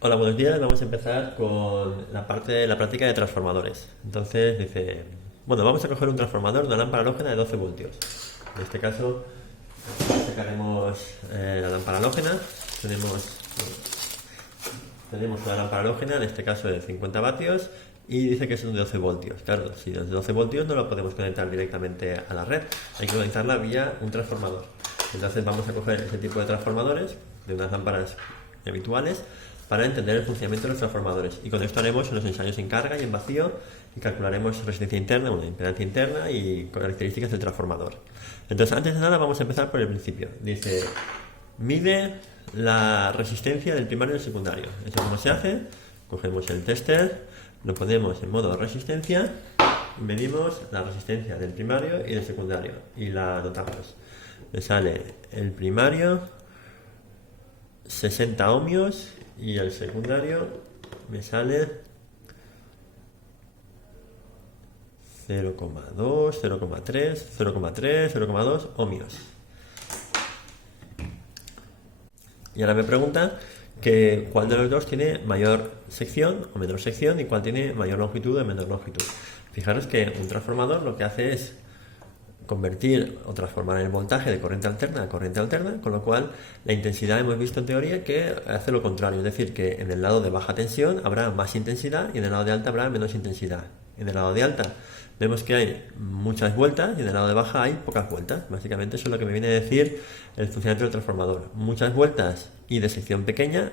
Hola, buenos días. Vamos a empezar con la parte de la práctica de transformadores. Entonces dice, bueno, vamos a coger un transformador de una lámpara halógena de 12 voltios. En este caso, sacaremos la lámpara halógena. Tenemos, tenemos una lámpara halógena, en este caso de 50 vatios, y dice que son de 12 voltios. Claro, si es de 12 voltios no lo podemos conectar directamente a la red, hay que conectarla vía un transformador. Entonces vamos a coger ese tipo de transformadores de unas lámparas habituales para entender el funcionamiento de los transformadores, y con esto haremos los ensayos en carga y en vacío y calcularemos resistencia interna, una impedancia interna y características del transformador. Entonces, antes de nada vamos a empezar por el principio. Dice, mide la resistencia del primario y del secundario. ¿Eso cómo se hace? Cogemos el tester, lo ponemos en modo resistencia y medimos la resistencia del primario y del secundario y la anotamos. Me sale el primario 60 ohmios y el secundario me sale 0,2, 0,3, 0,3, 0,2 ohmios. Y ahora me pregunta que cuál de los dos tiene mayor sección o menor sección y cuál tiene mayor longitud o menor longitud. Fijaros que un transformador lo que hace es convertir o transformar el voltaje de corriente alterna a corriente alterna, con lo cual la intensidad hemos visto en teoría que hace lo contrario, es decir, que en el lado de baja tensión habrá más intensidad y en el lado de alta habrá menos intensidad. En el lado de alta vemos que hay muchas vueltas y en el lado de baja hay pocas vueltas. Básicamente eso es lo que me viene a decir el funcionamiento del transformador. Muchas vueltas y de sección pequeña,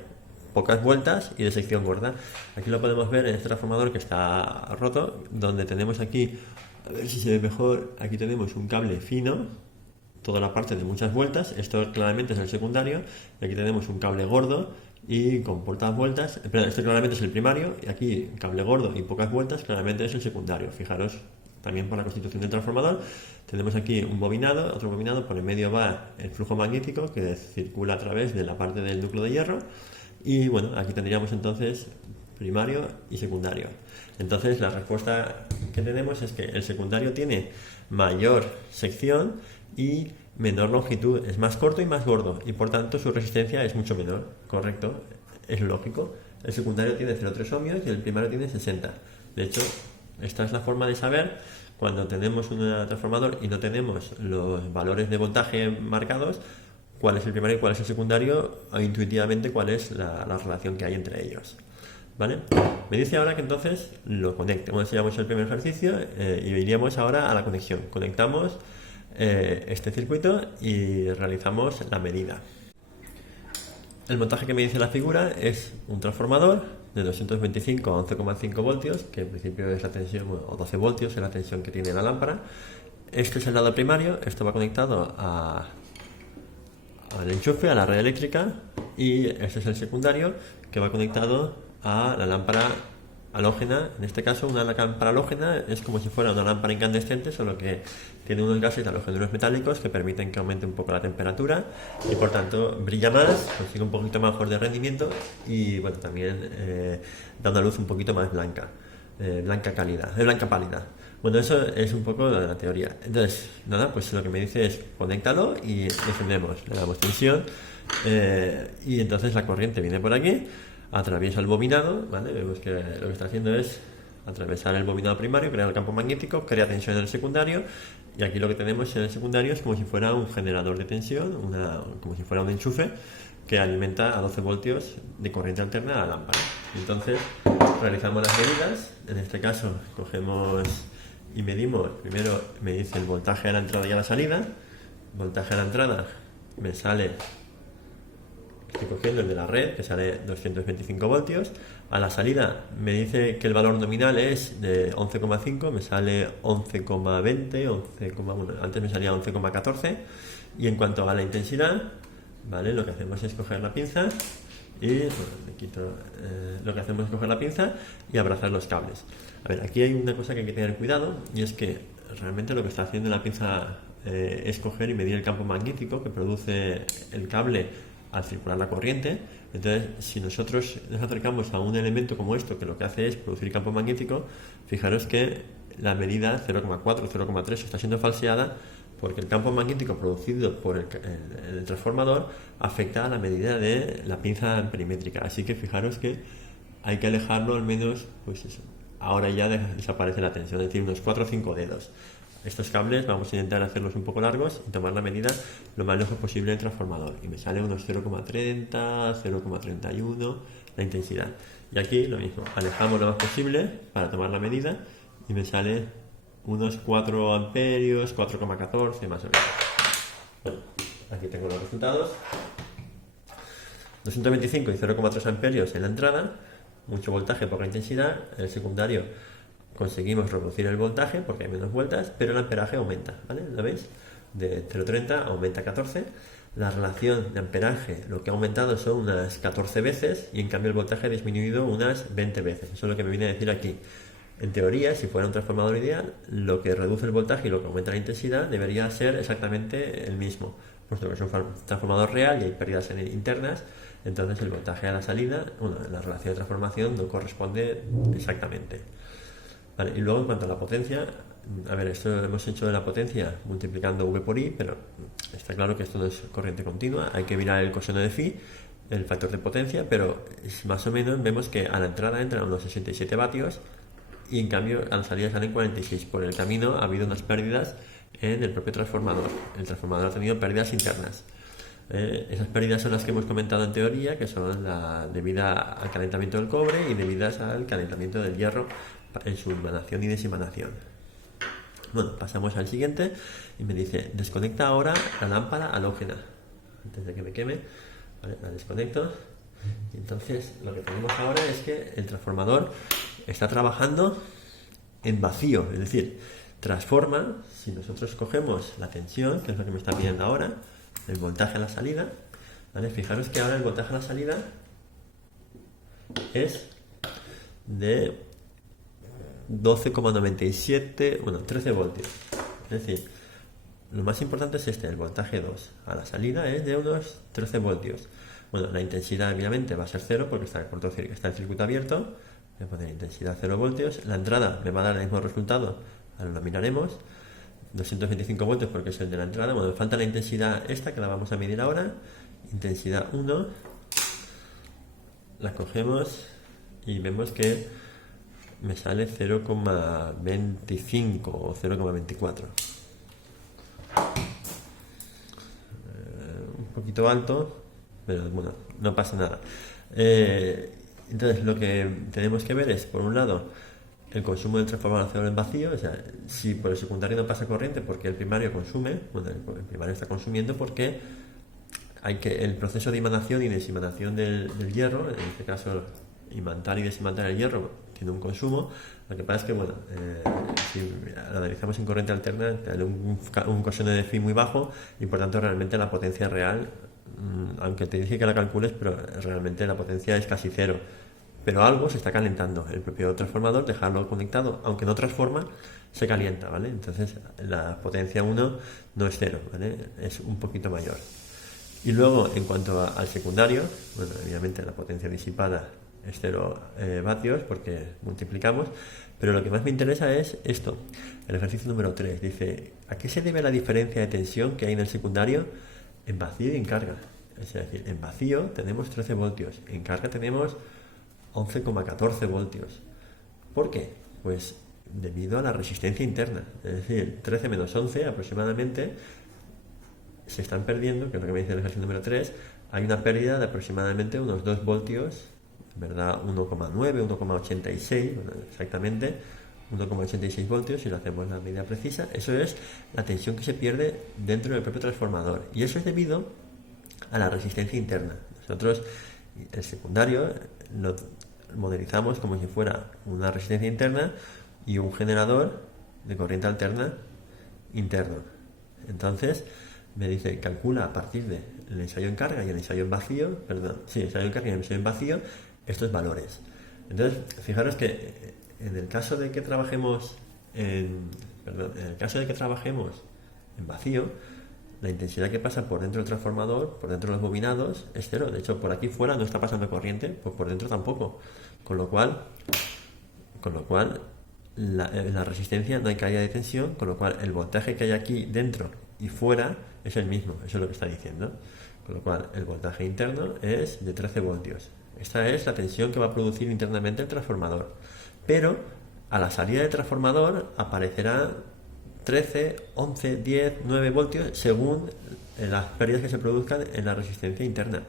pocas vueltas y de sección gorda. Aquí lo podemos ver en este transformador que está roto, donde tenemos aquí, a ver si se ve mejor, aquí tenemos un cable fino, toda la parte de muchas vueltas, esto claramente es el secundario, y aquí tenemos un cable gordo y con pocas vueltas, perdón, esto claramente es el primario, y aquí cable gordo y pocas vueltas claramente es el secundario. Fijaros también por la constitución del transformador, tenemos aquí un bobinado, otro bobinado, por el medio va el flujo magnético que circula a través de la parte del núcleo de hierro, y bueno, aquí tendríamos entonces primario y secundario. Entonces la respuesta que tenemos es que el secundario tiene mayor sección y menor longitud, es más corto y más gordo, y por tanto su resistencia es mucho menor. Correcto, es lógico. El secundario tiene 0,3 ohmios y el primario tiene 60. De hecho, esta es la forma de saber cuando tenemos un transformador y no tenemos los valores de voltaje marcados, cuál es el primario y cuál es el secundario, o intuitivamente cuál es la relación que hay entre ellos. ¿Vale? Me dice ahora que entonces lo conecte. Bueno, enseñamos el primer ejercicio y iríamos ahora a la conexión. Conectamos este circuito y realizamos la medida. El montaje que me dice la figura es un transformador de 225 a 11,5 voltios, que en principio es la tensión, o 12 voltios es la tensión que tiene la lámpara. Este es el lado primario, esto va conectado al enchufe, a la red eléctrica, y este es el secundario que va conectado a la lámpara halógena. En este caso, una lámpara halógena es como si fuera una lámpara incandescente, solo que tiene unos gases halogénuros metálicos que permiten que aumente un poco la temperatura y por tanto brilla más, consigue un poquito mejor de rendimiento y bueno, también da una luz un poquito más blanca, blanca pálida. Bueno, eso es un poco la teoría. Entonces, nada, pues lo que me dice es conéctalo y encendemos, le damos tensión y entonces la corriente viene por aquí, atraviesa el bobinado, ¿vale? Vemos que lo que está haciendo es atravesar el bobinado primario, crear el campo magnético, crea tensión en el secundario, y aquí lo que tenemos en el secundario es como si fuera un generador de tensión, como si fuera un enchufe que alimenta a 12 voltios de corriente alterna a la lámpara. Entonces realizamos las medidas, en este caso cogemos y medimos, primero me dice el voltaje a la entrada y a la salida. Voltaje a la entrada me sale, estoy cogiendo el de la red, que sale 225 voltios. A la salida me dice que el valor nominal es de 11,5, me sale 11,20, 11, bueno, antes me salía 11,14. Y en cuanto a la intensidad, ¿vale? Lo que hacemos es coger la pinza y lo que hacemos es coger la pinza y abrazar los cables. A ver, aquí hay una cosa que hay que tener cuidado, y es que realmente lo que está haciendo la pinza es coger y medir el campo magnético que produce el cable al circular la corriente. Entonces, si nosotros nos acercamos a un elemento como esto, que lo que hace es producir campo magnético, fijaros que la medida 0,4, 0,3 está siendo falseada, porque el campo magnético producido por el transformador afecta a la medida de la pinza perimétrica. Así que fijaros que hay que alejarlo al menos, pues eso, ahora ya desaparece la tensión, es decir, unos 4 o 5 dedos. Estos cables vamos a intentar hacerlos un poco largos y tomar la medida lo más lejos posible del transformador. Y me sale unos 0,30, 0,31 la intensidad. Y aquí lo mismo, alejamos lo más posible para tomar la medida y me sale unos 4 amperios, 4,14 más o menos. Bueno, aquí tengo los resultados. 225 y 0,3 amperios en la entrada, mucho voltaje, poca intensidad. En el secundario conseguimos reducir el voltaje porque hay menos vueltas, pero el amperaje aumenta, ¿vale? ¿Lo veis? De 0,30 aumenta a 14. La relación de amperaje, lo que ha aumentado son unas 14 veces y en cambio el voltaje ha disminuido unas 20 veces. Eso es lo que me viene a decir aquí. En teoría, si fuera un transformador ideal, lo que reduce el voltaje y lo que aumenta la intensidad debería ser exactamente el mismo. Puesto que es un transformador real y hay pérdidas internas, entonces el voltaje a la salida, bueno, la relación de transformación no corresponde exactamente. Vale, y luego en cuanto a la potencia, a ver, esto hemos hecho de la potencia multiplicando V por I, pero está claro que esto no es corriente continua, hay que mirar el coseno de phi, el factor de potencia, pero más o menos vemos que a la entrada entran unos 67 vatios y en cambio a la salida salen 46. Por el camino ha habido unas pérdidas en el propio transformador. El transformador ha tenido pérdidas internas. Esas pérdidas son las que hemos comentado en teoría, que son debidas al calentamiento del cobre y debidas al calentamiento del hierro en su emanación y desemanación. Bueno, pasamos al siguiente y me dice, desconecta ahora la lámpara halógena. Antes de que me queme, vale, la desconecto. Y entonces lo que tenemos ahora es que el transformador está trabajando en vacío, es decir, transforma, si nosotros cogemos la tensión, que es lo que me está pidiendo ahora, el voltaje a la salida, ¿vale? Fijaros que ahora el voltaje a la salida es de 12,97, bueno, 13 voltios. Es decir, lo más importante es el voltaje 2. A la salida es de unos 13 voltios. Bueno, la intensidad obviamente va a ser 0 porque está el circuito abierto. Voy a poner intensidad 0 voltios. La entrada me va a dar el mismo resultado, ahora lo miraremos. 225 voltios porque es el de la entrada. Bueno, me falta la intensidad esta que la vamos a medir ahora. Intensidad 1. La cogemos y vemos que me sale 0,25 o 0,24. Un poquito alto, pero bueno, no pasa nada. Entonces lo que tenemos que ver es, por un lado, el consumo del transformador en vacío, o sea, si por el secundario no pasa corriente porque el primario consume, bueno, el primario está consumiendo porque el proceso de imanación y desimanación del hierro, en este caso imantar y desimantar el hierro, tiene un consumo. Lo que pasa es que, bueno, si lo analizamos en corriente alterna, tiene un coseno de phi muy bajo y por tanto realmente la potencia real, aunque te dije que la calcules, pero realmente la potencia es casi cero. Pero algo se está calentando. El propio transformador, dejarlo conectado, aunque no transforma, se calienta, ¿vale? Entonces la potencia 1 no es cero, ¿vale? Es un poquito mayor. Y luego, en cuanto al secundario, bueno, obviamente la potencia disipada es 0 vatios porque multiplicamos, pero lo que más me interesa es esto, el ejercicio número 3. Dice, ¿a qué se debe la diferencia de tensión que hay en el secundario en vacío y en carga? Es decir, en vacío tenemos 13 voltios, en carga tenemos 11,14 voltios. ¿Por qué? Pues debido a la resistencia interna, es decir, 13 menos 11 aproximadamente se están perdiendo, que es lo que me dice el ejercicio número 3, hay una pérdida de aproximadamente unos 2 voltios, ¿verdad? 1,9, 1,86, bueno, exactamente 1,86 voltios si lo hacemos la medida precisa. Eso es la tensión que se pierde dentro del propio transformador y eso es debido a la resistencia interna. Nosotros el secundario lo modelizamos como si fuera una resistencia interna y un generador de corriente alterna interno. Entonces me dice, calcula a partir del ensayo en carga y el ensayo en vacío, ensayo en carga y el ensayo en vacío, estos valores. Entonces, fijaros que en el caso de que trabajemos en vacío, la intensidad que pasa por dentro del transformador, por dentro de los bobinados, es cero. De hecho, por aquí fuera no está pasando corriente, pues por dentro tampoco. Con lo cual la resistencia no hay caída de tensión, con lo cual el voltaje que hay aquí dentro y fuera es el mismo, eso es lo que está diciendo. Con lo cual el voltaje interno es de 13 voltios. Esta es la tensión que va a producir internamente el transformador. Pero a la salida del transformador aparecerá 13, 11, 10, 9 voltios según las pérdidas que se produzcan en la resistencia interna.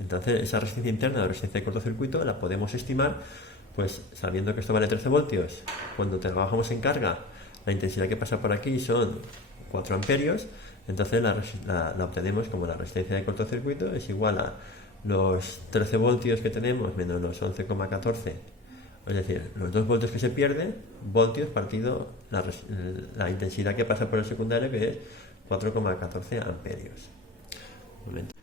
Entonces esa resistencia interna, la resistencia de cortocircuito, la podemos estimar pues sabiendo que esto vale 13 voltios. Cuando trabajamos en carga, la intensidad que pasa por aquí son 4 amperios, entonces la obtenemos como la resistencia de cortocircuito es igual a los 13 voltios que tenemos menos los 11,14, es decir, los 2 voltios que se pierden, voltios partido la intensidad que pasa por el secundario, que es 4,14 amperios. Un momento.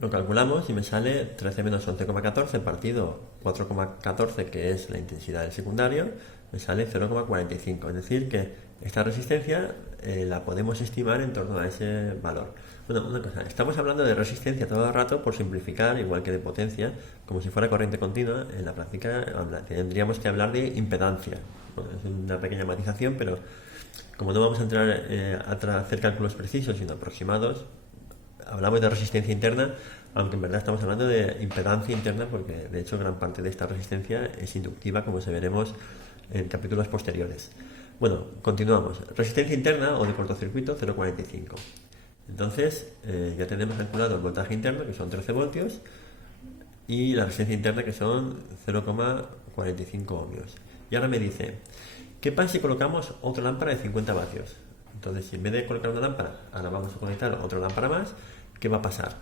Lo calculamos y me sale 13 menos 11,14 partido 4,14, que es la intensidad del secundario, me sale 0,45. Es decir, que esta resistencia la podemos estimar en torno a ese valor. Bueno, una cosa, estamos hablando de resistencia todo el rato por simplificar, igual que de potencia, como si fuera corriente continua. En la práctica tendríamos que hablar de impedancia. Bueno, es una pequeña matización, pero como no vamos a entrar a hacer cálculos precisos, sino aproximados, hablamos de resistencia interna, aunque en verdad estamos hablando de impedancia interna, porque de hecho gran parte de esta resistencia es inductiva, como se veremos en capítulos posteriores. Bueno, continuamos. Resistencia interna o de cortocircuito 0,45. Entonces ya tenemos calculado el voltaje interno, que son 13 voltios, y la resistencia interna, que son 0,45 ohmios. Y ahora me dice, ¿qué pasa si colocamos otra lámpara de 50 vatios? Entonces, si en vez de colocar una lámpara, ahora vamos a conectar otra lámpara más, ¿qué va a pasar?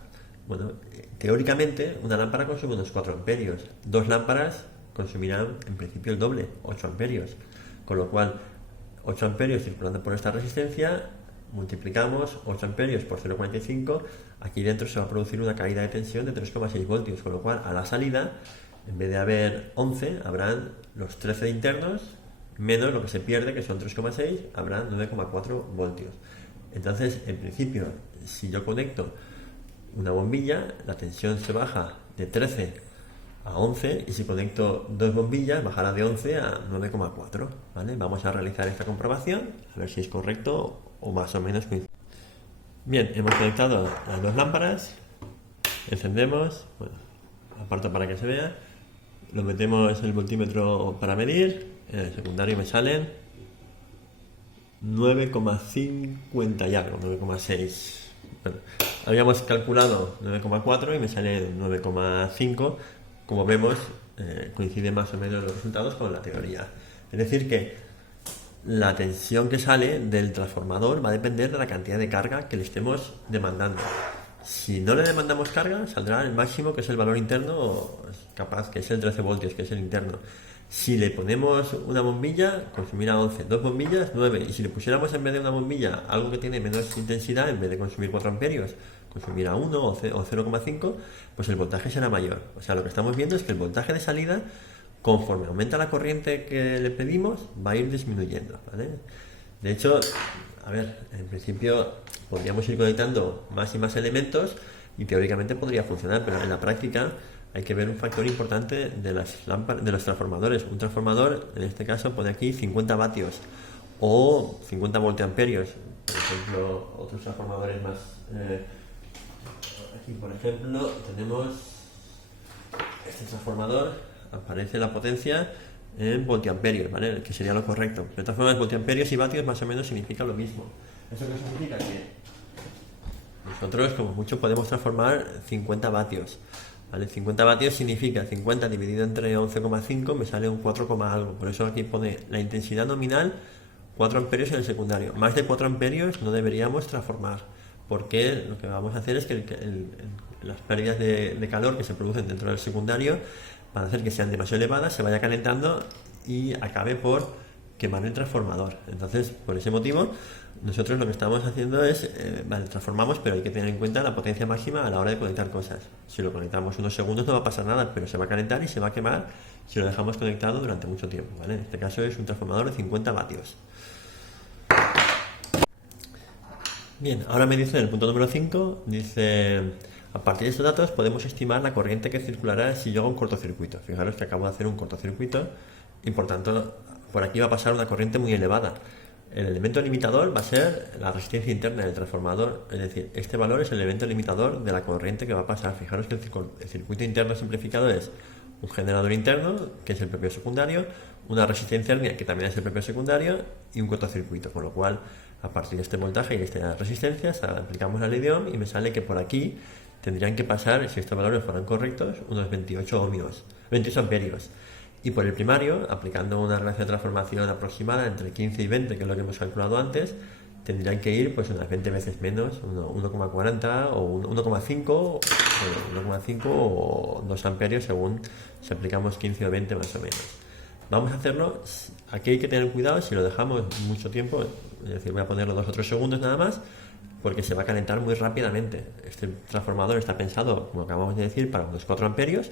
Bueno, teóricamente una lámpara consume unos 4 amperios. 2 lámparas consumirán en principio el doble, 8 amperios. Con lo cual, 8 amperios circulando por esta resistencia, multiplicamos 8 amperios por 0,45, aquí dentro se va a producir una caída de tensión de 3,6 voltios, con lo cual a la salida, en vez de haber 11, habrán los 13 internos, menos lo que se pierde, que son 3,6, habrá 9,4 voltios. Entonces, en principio, si yo conecto una bombilla, la tensión se baja de 13 a 11, y si conecto 2 bombillas, bajará de 11 a 9,4, ¿vale? Vamos a realizar esta comprobación, a ver si es correcto o más o menos coincide. Bien, hemos conectado las 2 lámparas, encendemos, bueno, aparto para que se vea, lo metemos en el multímetro para medir, en el secundario me salen 9,50 y algo, 9,6. Bueno, habíamos calculado 9,4 y me sale 9,5. Como vemos, coincide más o menos los resultados con la teoría. Es decir, que la tensión que sale del transformador va a depender de la cantidad de carga que le estemos demandando. Si no le demandamos carga, saldrá el máximo, que es el valor interno capaz, que es el 13 voltios, que es el interno. Si le ponemos una bombilla, consumirá 11, 2 bombillas, 9. Y si le pusiéramos en vez de una bombilla algo que tiene menos intensidad, en vez de consumir 4 amperios, consumirá 1 o 0,5, pues el voltaje será mayor. O sea, lo que estamos viendo es que el voltaje de salida, conforme aumenta la corriente que le pedimos, va a ir disminuyendo, ¿vale? De hecho, a ver, en principio podríamos ir conectando más y más elementos y teóricamente podría funcionar, pero en la práctica hay que ver un factor importante de las lámparas, de los transformadores. Un transformador, en este caso, pone aquí 50 vatios o 50 voltamperios. Por ejemplo, otros transformadores más. Aquí, por ejemplo, tenemos este transformador, aparece la potencia en voltiamperios, ¿vale? Que sería lo correcto. De todas formas, voltiamperios y vatios más o menos significa lo mismo. ¿Eso qué significa? Que nosotros, como mucho, podemos transformar 50 vatios. ¿Vale? 50 vatios significa 50 dividido entre 11,5, me sale un 4, algo. Por eso aquí pone la intensidad nominal 4 amperios en el secundario. Más de 4 amperios no deberíamos transformar, porque lo que vamos a hacer es que las pérdidas de calor que se producen dentro del secundario van a hacer que sean demasiado elevadas, se vaya calentando y acabe por quemar el transformador. Entonces, por ese motivo, nosotros lo que estamos haciendo es, vale, transformamos, pero hay que tener en cuenta la potencia máxima a la hora de conectar cosas. Si lo conectamos unos segundos no va a pasar nada, pero se va a calentar y se va a quemar si lo dejamos conectado durante mucho tiempo, ¿vale? En este caso es un transformador de 50 vatios. Bien, ahora me dice en el punto número 5, dice, a partir de estos datos podemos estimar la corriente que circulará si yo hago un cortocircuito. Fijaros que acabo de hacer un cortocircuito y por tanto por aquí va a pasar una corriente muy elevada. El elemento limitador va a ser la resistencia interna del transformador, es decir, este valor es el elemento limitador de la corriente que va a pasar. Fijaros que el circuito interno simplificado es un generador interno, que es el propio secundario, una resistencia interna, que también es el propio secundario, y un cortocircuito, con lo cual, a partir de este voltaje y esta resistencia, aplicamos la ley de Ohm y me sale que por aquí tendrían que pasar, si estos valores fueran correctos, unos 28 amperios. Y por el primario, aplicando una relación de transformación aproximada entre 15 y 20, que es lo que hemos calculado antes, tendrían que ir pues unas 20 veces menos, 1,40 o 1,5 o 2 amperios según si aplicamos 15 o 20 más o menos. Vamos a hacerlo, aquí hay que tener cuidado si lo dejamos mucho tiempo, es decir, voy a ponerlo 2 o 3 segundos nada más, porque se va a calentar muy rápidamente. Este transformador está pensado, como acabamos de decir, para unos 4 amperios,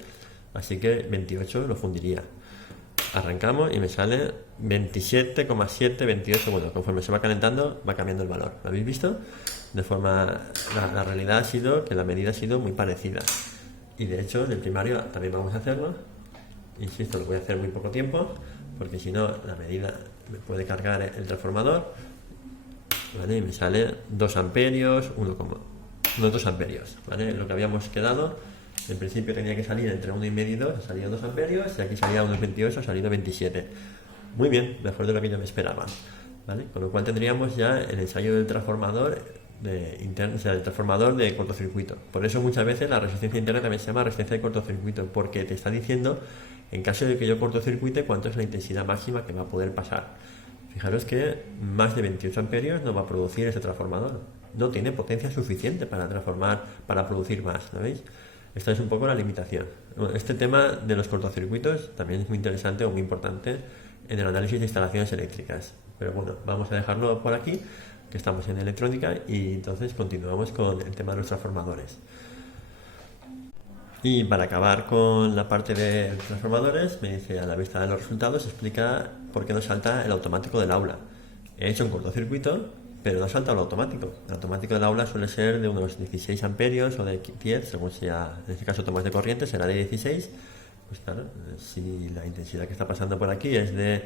así que 28 lo fundiría. Arrancamos y me sale 27,7, 28. Bueno, conforme se va calentando va cambiando el valor. ¿Lo habéis visto? De forma, la realidad ha sido que la medida ha sido muy parecida. Y de hecho, en el primario también vamos a hacerlo. Insisto, lo voy a hacer muy poco tiempo, porque si no, la medida me puede cargar el transformador. ¿Vale? Y me sale 2 amperios, 2 amperios. ¿Vale? Lo que habíamos quedado. En principio tenía que salir entre 1,5 y 2, ha salido 2 amperios, y aquí salía unos 28, ha salido 27. Muy bien, mejor de lo que yo me esperaba. ¿Vale? Con lo cual tendríamos ya el ensayo del transformador interno, o sea, el transformador de cortocircuito. Por eso muchas veces la resistencia interna también se llama resistencia de cortocircuito, porque te está diciendo, en caso de que yo cortocircuite, cuánto es la intensidad máxima que va a poder pasar. Fijaros que más de 28 amperios no va a producir este transformador. No tiene potencia suficiente para transformar, para producir más, ¿no veis? Esta es un poco la limitación. Este tema de los cortocircuitos también es muy interesante o muy importante en el análisis de instalaciones eléctricas. Pero bueno, vamos a dejarlo por aquí, que estamos en electrónica, y entonces continuamos con el tema de los transformadores. Y para acabar con la parte de transformadores, me dice, a la vista de los resultados, explica por qué no salta el automático del aula. He hecho un cortocircuito, pero no salta el automático. El automático del aula suele ser de unos 16 amperios o de 10, según sea, en este caso tomas de corriente, será de 16. Pues claro, si la intensidad que está pasando por aquí es de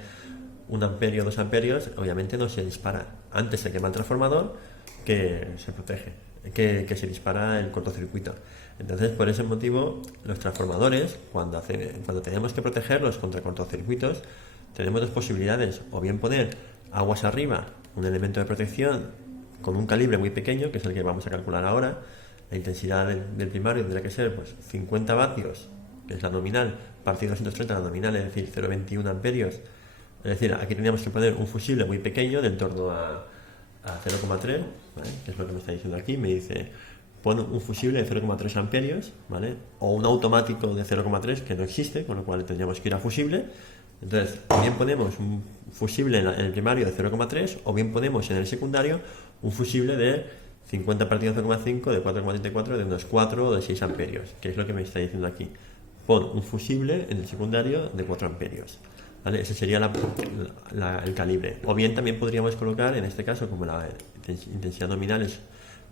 1 amperio o 2 amperios, obviamente no se dispara. Antes se quema el transformador que se protege, que se dispara el cortocircuito. Entonces, por ese motivo, los transformadores, cuando tenemos que protegerlos contra cortocircuitos, tenemos dos posibilidades: o bien poner aguas arriba, un elemento de protección con un calibre muy pequeño, que es el que vamos a calcular ahora. La intensidad del primario tendría que ser pues 50 vatios, que es la nominal, partido 230 la nominal, es decir, 0,21 amperios. Es decir, aquí tendríamos que poner un fusible muy pequeño, de en torno a 0,3, ¿vale? Que es lo que me está diciendo aquí. Me dice, pon un fusible de 0,3 amperios, ¿vale? O un automático de 0,3, que no existe, con lo cual tendríamos que ir a fusible. Entonces, bien ponemos un fusible en el primario de 0,3, o bien ponemos en el secundario un fusible de 50 partido 0,5, de 4,34, de unos 4 o de 6 amperios, que es lo que me está diciendo aquí. Pon un fusible en el secundario de 4 amperios. ¿Vale? Ese sería el calibre. O bien también podríamos colocar, en este caso, como la intensidad nominal es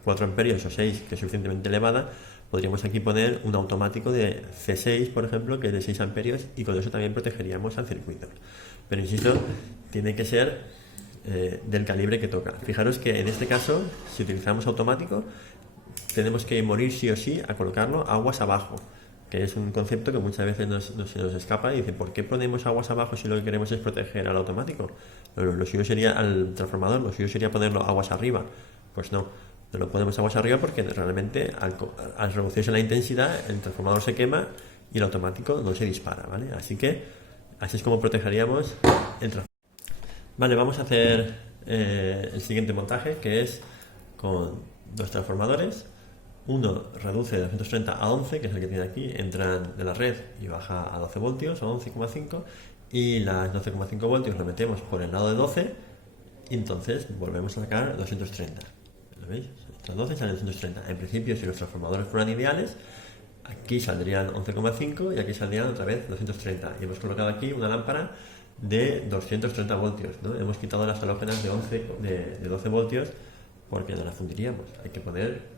4 amperios o 6, que es suficientemente elevada, podríamos aquí poner un automático de C6, por ejemplo, que es de 6 amperios, y con eso también protegeríamos al circuito. Pero insisto, tiene que ser del calibre que toca. Fijaros que en este caso, si utilizamos automático, tenemos que morir sí o sí a colocarlo aguas abajo, que es un concepto que muchas veces se nos escapa y dice, ¿por qué ponemos aguas abajo si lo que queremos es proteger al automático? Lo suyo sería, al transformador, lo suyo sería ponerlo aguas arriba. Pues no lo ponemos aguas arriba porque realmente al reducirse la intensidad el transformador se quema y el automático no se dispara, ¿vale? Así es como protegeríamos el transformador. Vale, vamos a hacer el siguiente montaje, que es con dos transformadores. Uno reduce de 230 a 11, que es el que tiene aquí, entra de la red y baja a 12 voltios o 11,5, y las 12,5 voltios lo metemos por el lado de 12 y entonces volvemos a sacar 230. ¿Lo veis? Estas 12 salen 230. En principio, si los transformadores fueran ideales, aquí saldrían 11,5 y aquí saldrían otra vez 230. Y hemos colocado aquí una lámpara de 230 voltios, ¿no? Hemos quitado las halógenas de 12 voltios porque no las fundiríamos. Hay que poner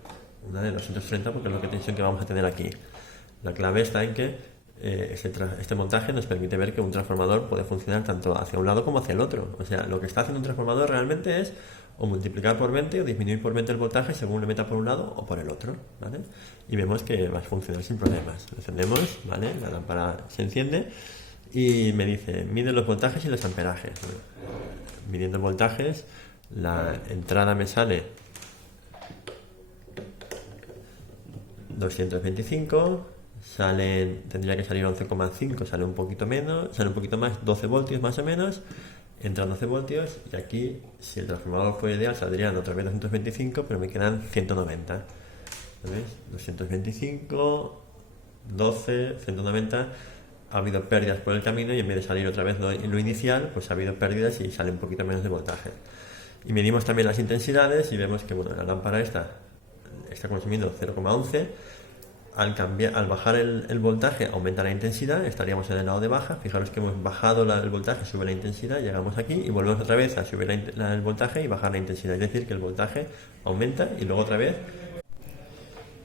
una de 230 porque es la tensión que vamos a tener aquí. La clave está en que este montaje nos permite ver que un transformador puede funcionar tanto hacia un lado como hacia el otro. O sea, lo que está haciendo un transformador realmente es o multiplicar por 20 o disminuir por 20 el voltaje según le meta por un lado o por el otro, ¿vale? Y vemos que va a funcionar sin problemas. Lo encendemos, ¿vale? La lámpara se enciende y me dice, mide los voltajes y los amperajes. Midiendo voltajes, la entrada me sale 225, tendría que salir 11,5, sale un poquito menos, sale un poquito más, 12 voltios más o menos, entran 12 voltios y aquí, si el transformador fuera ideal, saldrían otra vez 225, pero me quedan 190. ¿Veis? 225, 12, 190, ha habido pérdidas por el camino y en vez de salir otra vez lo inicial, pues ha habido pérdidas y sale un poquito menos de voltaje. Y medimos también las intensidades y vemos que bueno, la lámpara está consumiendo 0,11. Al bajar el voltaje aumenta la intensidad, estaríamos en el lado de baja. Fijaros que hemos bajado el voltaje, sube la intensidad, llegamos aquí y volvemos otra vez a subir el voltaje y bajar la intensidad, es decir que el voltaje aumenta y luego otra vez.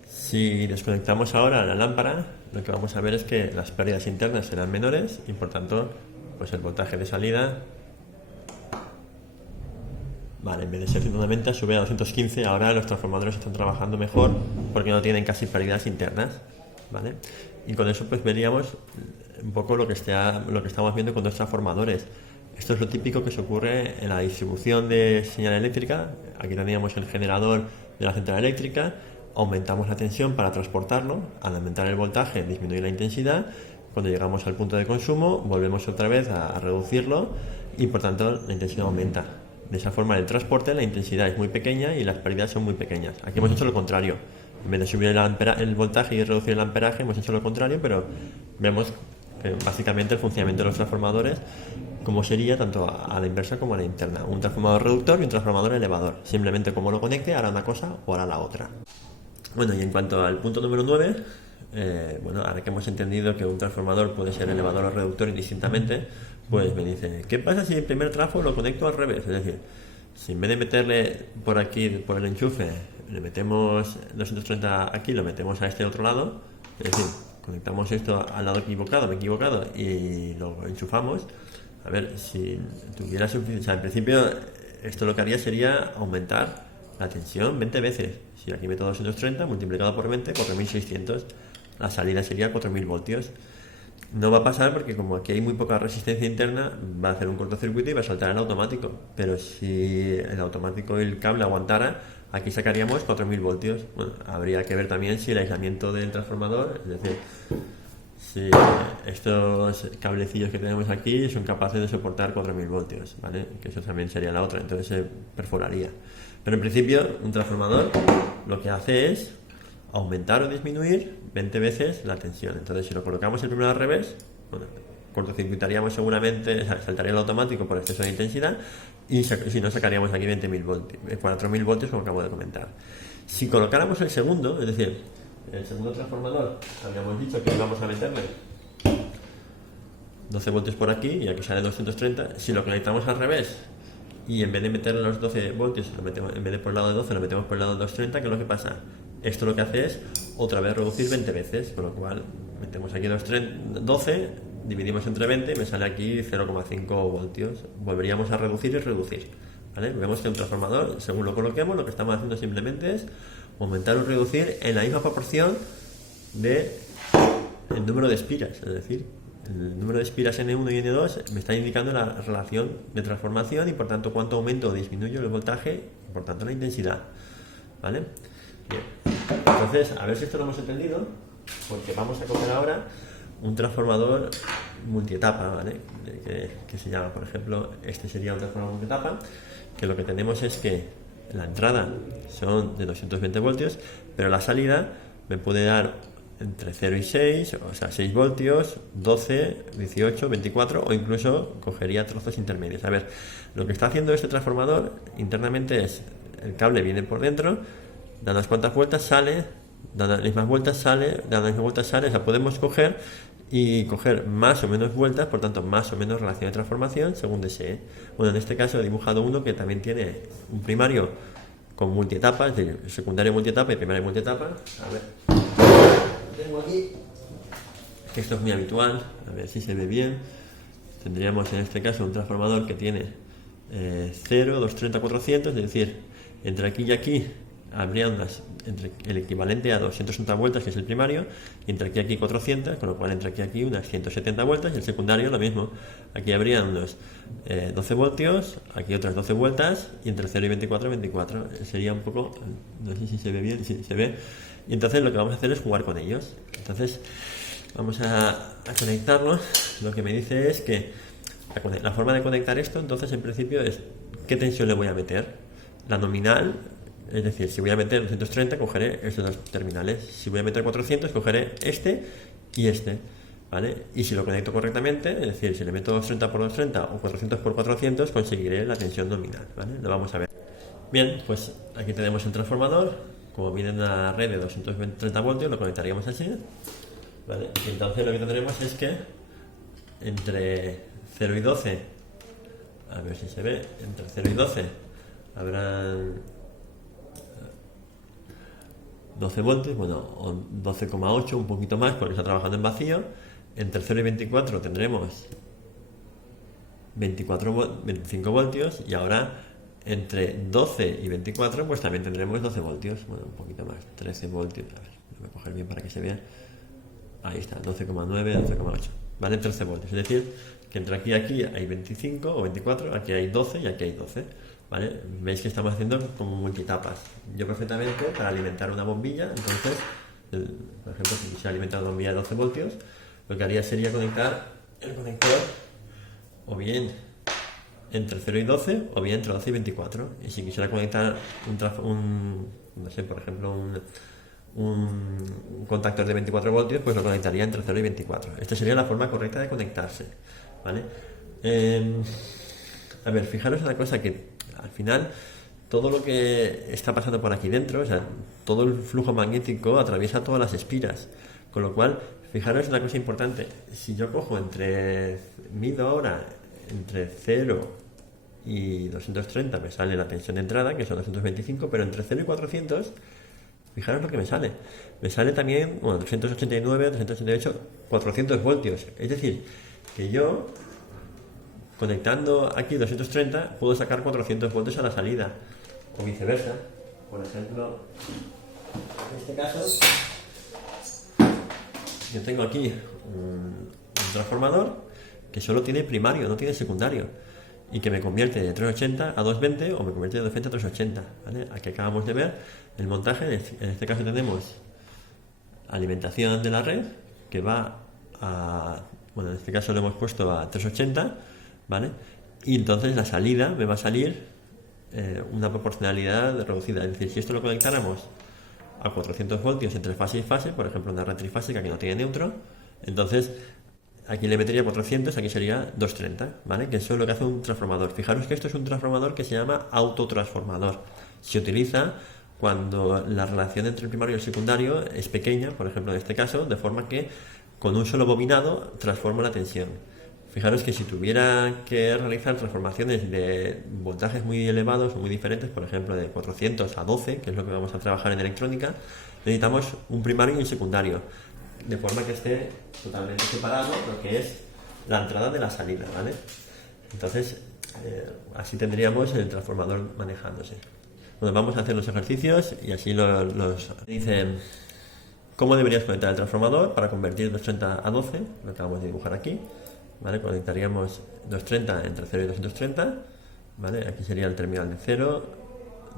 Si desconectamos ahora la lámpara, lo que vamos a ver es que las pérdidas internas serán menores y por tanto pues el voltaje de salida, vale, en vez de ser 190 sube a 215. Ahora los transformadores están trabajando mejor porque no tienen casi pérdidas internas, ¿vale? Y con eso pues veríamos un poco lo que estamos viendo con dos transformadores. Esto es lo típico que se ocurre en la distribución de señal eléctrica. Aquí teníamos el generador de la central eléctrica, aumentamos la tensión para transportarlo, al aumentar el voltaje disminuye la intensidad, cuando llegamos al punto de consumo volvemos otra vez a reducirlo y por tanto la intensidad aumenta. De esa forma, en el transporte la intensidad es muy pequeña y las pérdidas son muy pequeñas. Aquí hemos hecho lo contrario. En vez de subir el voltaje y reducir el amperaje, hemos hecho lo contrario, pero vemos que básicamente el funcionamiento de los transformadores, como sería tanto a la inversa como a la interna. Un transformador reductor y un transformador elevador. Simplemente como lo conecte, hará una cosa o hará la otra. Bueno, y en cuanto al punto número 9, bueno, ahora que hemos entendido que un transformador puede ser elevador o reductor indistintamente, pues me dice, ¿qué pasa si el primer trafo lo conecto al revés? Es decir, si en vez de meterle por aquí, por el enchufe, le metemos 230 aquí, lo metemos a este otro lado, es decir, conectamos esto al lado equivocado, me he equivocado, y lo enchufamos, a ver, si tuviera suficiente, o sea, en principio esto lo que haría sería aumentar la tensión 20 veces. Si aquí meto 230 multiplicado por 20, 4600. La salida sería 4000 voltios. No va a pasar porque como aquí hay muy poca resistencia interna, va a hacer un cortocircuito y va a saltar el automático. Pero si el automático y el cable aguantara, aquí sacaríamos 4000 voltios. Bueno, habría que ver también si el aislamiento del transformador, es decir, si estos cablecillos que tenemos aquí son capaces de soportar 4000 voltios, ¿vale? Que eso también sería la otra, entonces se perforaría. Pero en principio, un transformador lo que hace es aumentar o disminuir 20 veces la tensión. Entonces, si lo colocamos el primero al revés, bueno, cortocircuitaríamos seguramente, saltaría el automático por exceso de intensidad y si no sacaríamos aquí 4000 voltios como acabo de comentar. Si colocáramos el segundo, es decir, el segundo transformador, habíamos dicho que íbamos a meterle 12 voltios por aquí y aquí sale 230. Si lo conectamos al revés y en vez de meterle los 12 voltios, en vez de por el lado de 12, lo metemos por el lado de 230, ¿qué es lo que pasa? Esto lo que hace es otra vez reducir 20 veces, con lo cual metemos aquí 12, dividimos entre 20 y me sale aquí 0,5 voltios. Volveríamos a reducir y reducir, ¿vale? Vemos que un transformador, según lo coloquemos, lo que estamos haciendo simplemente es aumentar o reducir en la misma proporción del número de espiras, es decir, el número de espiras N1 y N2 me está indicando la relación de transformación y por tanto cuánto aumento o disminuyo el voltaje y por tanto la intensidad, ¿vale? Bien. Entonces, a ver si esto lo hemos entendido, porque vamos a coger ahora un transformador multietapa, ¿vale? Que se llama, por ejemplo, este sería un transformador multietapa, que lo que tenemos es que la entrada son de 220 voltios, pero la salida me puede dar entre 0 y 6, o sea, 6 voltios, 12, 18, 24 o incluso cogería trozos intermedios. A ver, lo que está haciendo este transformador internamente es, el cable viene por dentro, da unas cuantas vueltas, sale, da las mismas vueltas, sale, da las mismas vueltas, sale, o sea, podemos coger más o menos vueltas, por tanto, más o menos relación de transformación según desee. Bueno, en este caso he dibujado uno que también tiene un primario con multietapa, es decir, secundario multietapa y primario multietapa. A ver, tengo aquí Esto es muy habitual, a ver si se ve bien. Tendríamos en este caso un transformador que tiene 0, 230, 400, es decir, entre aquí y aquí habría entre el equivalente a 260 vueltas, que es el primario, y entre aquí y aquí 400, con lo cual entre aquí y aquí unas 170 vueltas, y el secundario lo mismo. Aquí habría unos 12 voltios, aquí otras 12 vueltas, y entre 0 y 24, 24. Sería un poco, no sé si se ve bien, si se ve. Y entonces lo que vamos a hacer es jugar con ellos. Entonces vamos a conectarlos. Lo que me dice es que la forma de conectar esto, entonces en principio es qué tensión le voy a meter. La nominal, es decir, si voy a meter 230, cogeré estos dos terminales. Si voy a meter 400, cogeré este y este, ¿vale? Y si lo conecto correctamente, es decir, si le meto 230 por 230 o 400 por 400, conseguiré la tensión nominal, ¿vale? Lo vamos a ver. Bien, pues aquí tenemos el transformador. Como viene en una red de 230 voltios, lo conectaríamos así, ¿vale? Y entonces lo que tendremos es que entre 0 y 12, a ver si se ve, entre 0 y 12 habrán 12 voltios, bueno, o 12,8, un poquito más porque está trabajando en vacío. Entre 0 y 24 tendremos 25 voltios, y ahora entre 12 y 24 pues también tendremos 12 voltios, bueno, un poquito más, 13 voltios, a ver, lo voy a coger bien para que se vea. Ahí está, 12,9, 12,8, ¿vale? 13 voltios, es decir, que entre aquí y aquí hay 25 o 24, aquí hay 12 y aquí hay 12, ¿vale? Veis que estamos haciendo como multitapas. Yo perfectamente, para alimentar una bombilla, entonces, por ejemplo, si quisiera alimentar una bombilla de 12 voltios, lo que haría sería conectar el conector o bien entre 0 y 12 o bien entre 12 y 24. Y si quisiera conectar no sé, por ejemplo, un contactor de 24 voltios, pues lo conectaría entre 0 y 24. Esta sería la forma correcta de conectarse, ¿vale? A ver, fijaros en la cosa, que al final todo lo que está pasando por aquí dentro, o sea, todo el flujo magnético atraviesa todas las espiras, con lo cual, fijaros en una cosa importante. Si yo cojo mido ahora entre 0 y 230, me sale la tensión de entrada, que son 225, pero entre 0 y 400, fijaros lo que me sale. Me sale también, bueno, 389, 388, 400 voltios. Es decir, que yo, conectando aquí 230, puedo sacar 400 voltios a la salida. O viceversa. Por ejemplo, en este caso, yo tengo aquí un transformador que solo tiene primario, no tiene secundario, y que me convierte de 380 a 220 o me convierte de 220 a 380, ¿vale? Aquí acabamos de ver el montaje. En este caso tenemos alimentación de la red, que va a, bueno, en este caso lo hemos puesto a 380, ¿vale? Y entonces la salida me va a salir una proporcionalidad reducida. Es decir, si esto lo conectáramos a 400 voltios entre fase y fase, por ejemplo una red trifásica que no tiene neutro, entonces aquí le metería 400, aquí sería 230, ¿vale? Que eso es lo que hace un transformador. Fijaros que esto es un transformador que se llama autotransformador. Se utiliza cuando la relación entre el primario y el secundario es pequeña, por ejemplo en este caso, de forma que con un solo bobinado transforma la tensión. Fijaros que si tuviera que realizar transformaciones de voltajes muy elevados o muy diferentes, por ejemplo de 400 a 12, que es lo que vamos a trabajar en electrónica, necesitamos un primario y un secundario, de forma que esté totalmente separado lo que es la entrada de la salida, ¿vale? Entonces, así tendríamos el transformador manejándose. Bueno, vamos a hacer los ejercicios y así los dicen cómo deberías conectar el transformador para convertir 230 a 12, lo acabamos de dibujar aquí, ¿vale? Conectaríamos 230 entre 0 y 230, ¿vale? Aquí sería el terminal de 0,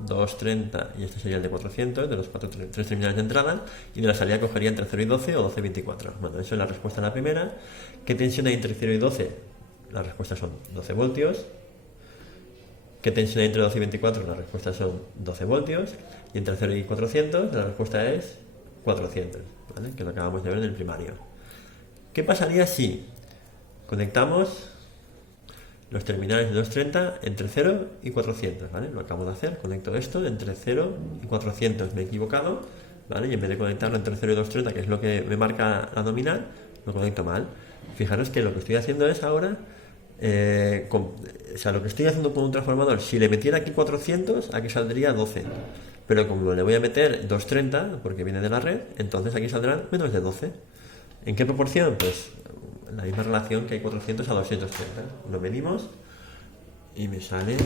230 y este sería el de 400, de los tres terminales de entrada, y de la salida cogería entre 0 y 12 o 12 y 24. Bueno, eso es la respuesta a la primera. ¿Qué tensión hay entre 0 y 12? La respuesta son 12 voltios. ¿Qué tensión hay entre 12 y 24? La respuesta son 12 voltios. Y entre 0 y 400 la respuesta es 400, ¿vale? Que lo acabamos de ver en el primario. ¿Qué pasaría si conectamos los terminales de 230 entre 0 y 400, ¿vale? Lo acabo de hacer, conecto esto entre 0 y 400, me he equivocado, ¿vale? Y en vez de conectarlo entre 0 y 230, que es lo que me marca la nominal, lo conecto mal. Fijaros que lo que estoy haciendo es ahora, o sea, lo que estoy haciendo con un transformador, si le metiera aquí 400, aquí saldría 12. Pero como le voy a meter 230, porque viene de la red, entonces aquí saldrán menos de 12. ¿En qué proporción? Pues la misma relación que hay 400 a 230. Lo medimos y me sale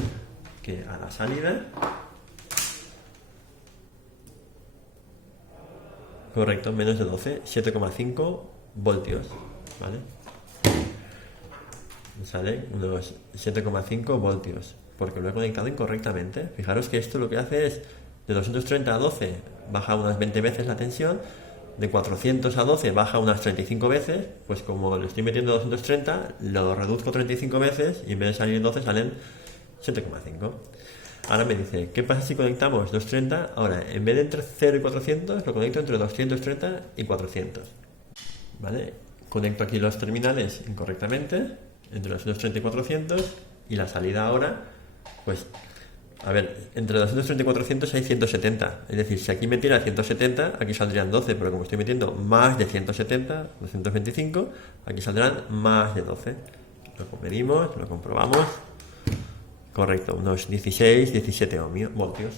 que a la salida, correcto, menos de 12, 7,5 voltios, ¿vale? Me sale unos 7,5 voltios, porque lo he conectado incorrectamente. Fijaros que esto lo que hace es, de 230 a 12 baja unas 20 veces la tensión, de 400 a 12 baja unas 35 veces, pues como le estoy metiendo 230, lo reduzco 35 veces y en vez de salir 12 salen 7,5. Ahora me dice, ¿qué pasa si conectamos 230? Ahora, en vez de entre 0 y 400, lo conecto entre 230 y 400. ¿Vale? Conecto aquí los terminales incorrectamente, entre 230 y 400, y la salida ahora, pues, a ver, entre 230 y 400 hay 170. Es decir, si aquí metiera 170, aquí saldrían 12, pero como estoy metiendo más de 170, 225, aquí saldrán más de 12. Lo medimos, lo comprobamos. Correcto, unos 16, 17 voltios.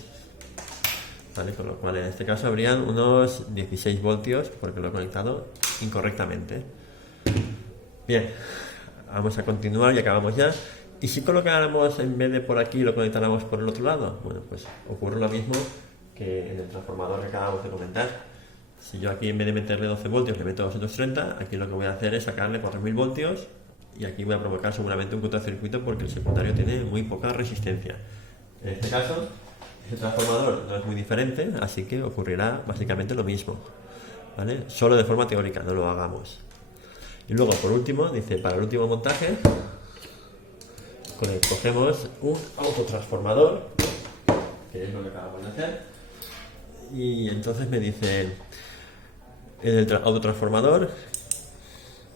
¿Vale? Con lo cual en este caso habrían unos 16 voltios porque lo he conectado incorrectamente. Bien, vamos a continuar y acabamos ya. ¿Y si colocáramos en vez de por aquí lo conectáramos por el otro lado? Bueno, pues ocurre lo mismo que en el transformador que acabamos de comentar. Si yo aquí en vez de meterle 12 voltios le meto 230, aquí lo que voy a hacer es sacarle 4000 voltios y aquí voy a provocar seguramente un cortocircuito porque el secundario tiene muy poca resistencia. En este caso, el transformador no es muy diferente, así que ocurrirá básicamente lo mismo, ¿vale? Solo de forma teórica, no lo hagamos. Y luego, por último, dice, para el último montaje, cogemos un autotransformador, que es lo que acabamos de hacer, y entonces me dice, en el autotransformador,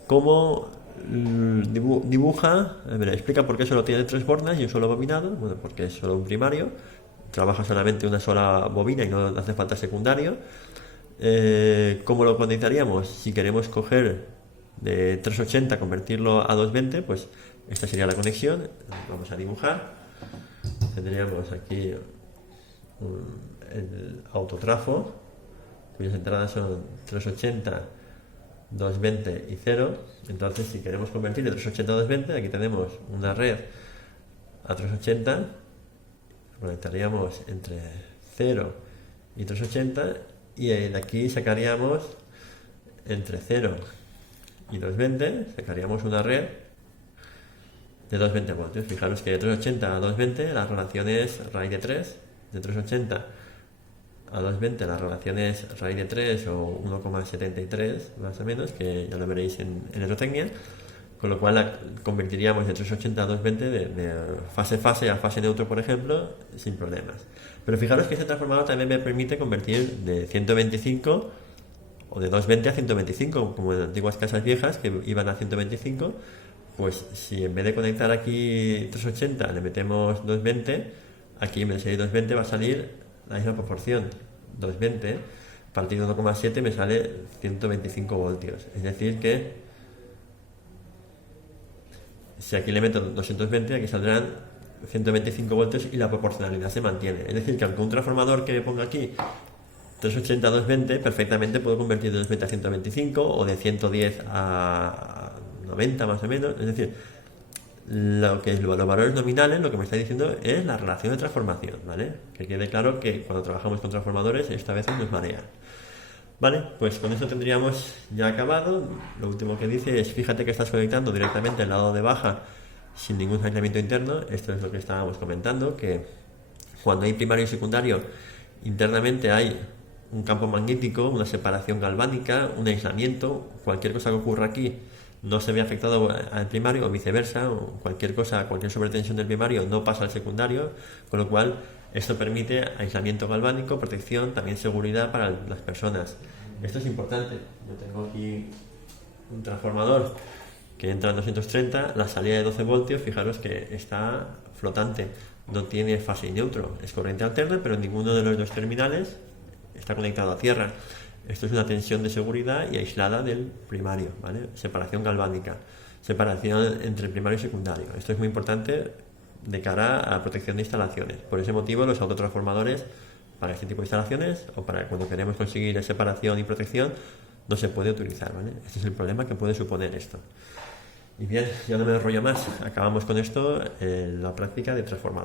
cómo dibuja, me explica por qué solo tiene 3 bornas y un solo bobinado. Bueno, porque es solo un primario, trabaja solamente una sola bobina y no hace falta secundario. ¿Cómo lo conectaríamos? Si queremos coger de 380, convertirlo a 220, pues esta sería la conexión. Vamos a dibujar. Tendríamos aquí el autotrafo, cuyas entradas son 380, 220 y 0. Entonces, si queremos convertir de 380 a 220, aquí tenemos una red a 380, conectaríamos entre 0 y 380, y de aquí sacaríamos entre 0 y 220, sacaríamos una red de 220 voltios. Fijaros que de 380 a 220 la relación es raíz de 3, de 380 a 220 la relación es raíz de 3 o 1,73 más o menos, que ya lo veréis en electrotecnia, con lo cual convertiríamos de 380 a 220 de fase a fase neutro, por ejemplo, sin problemas. Pero fijaros que este transformador también me permite convertir de 125 o de 220 a 125, como en antiguas casas viejas que iban a 125. Pues si en vez de conectar aquí 380 le metemos 220, aquí en vez de salir 220 va a salir la misma proporción, 220 partido de 1,7 me sale 125 voltios. Es decir que si aquí le meto 220, aquí saldrán 125 voltios y la proporcionalidad se mantiene. Es decir que aunque un transformador que me ponga aquí 380 a 220, perfectamente puedo convertir de 220 a 125 o de 110 a 90 más o menos. Es decir, los valores nominales, lo que me está diciendo es la relación de transformación, ¿vale? Que quede claro que cuando trabajamos con transformadores esta vez nos marean. Vale, pues con eso tendríamos ya acabado. Lo último que dice es, fíjate que estás conectando directamente al lado de baja sin ningún aislamiento interno. Esto es lo que estábamos comentando, que cuando hay primario y secundario, internamente hay un campo magnético, una separación galvánica, un aislamiento. Cualquier cosa que ocurra aquí no se ve afectado al primario o viceversa, o cualquier sobretensión del primario no pasa al secundario, con lo cual esto permite aislamiento galvánico, protección, también seguridad para las personas. Esto es importante. Yo tengo aquí un transformador que entra en 230, la salida de 12 voltios, fijaros que está flotante, no tiene fase y neutro, es corriente alterna, pero ninguno de los dos terminales está conectado a tierra. Esto es una tensión de seguridad y aislada del primario, ¿vale? Separación galvánica, separación entre primario y secundario. Esto es muy importante de cara a la protección de instalaciones. Por ese motivo, los autotransformadores para este tipo de instalaciones o para cuando queremos conseguir separación y protección no se puede utilizar, ¿vale? Este es el problema que puede suponer esto. Y bien, ya no me enrollo más, acabamos con esto en la práctica de transformador.